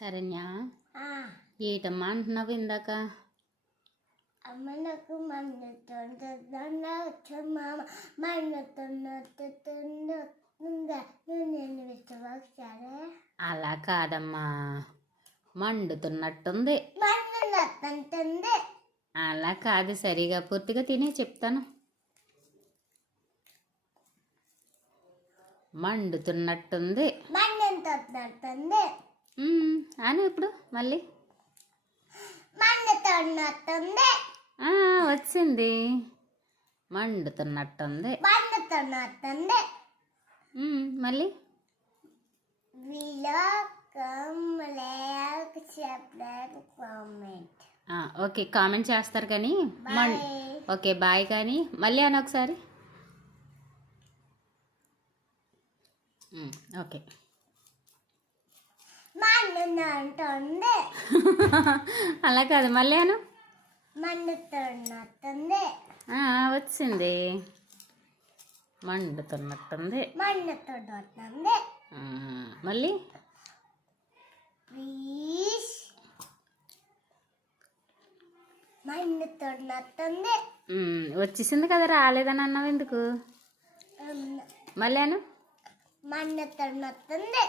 శరణ్య, ఏటమ్మా అంటున్నావు ఇందాక? అమ్మ నాకు మన్నుతుందా అలా కాదమ్మా, మండుతున్నట్టుంది. మన్నుతుంది అలా కాదు, సరిగా పూర్తిగా తినే చెప్తాను. మండుతున్నట్టుంది. మన్నుతున్నట్టుంది అని ఇప్పుడు మళ్ళీ మన్నుతున్నట్టుంది వచ్చింది. మండుతున్నట్టుంది. మన్నుతున్నట్టుంది మళ్ళీ ఓకే, కామెంట్ చేస్తారు కానీ ఓకే బాయ్ కానీ మళ్ళీ అని ఒకసారి ఓకే. మన్నుతుంది అలా కాదు, మళ్ళీ అను. మన్నుతున్నట్టుంది వచ్చింది. మండుతున్నట్టుంది. మన్నుతున్నట్టుంది మళ్ళీ ప్లీజ్ మన్నుతున్నట్టుంది వచ్చేసింది కదా, రాలేదని అన్నావు ఎందుకు? మళ్ళీ అను. మన్నుతున్నట్టుంది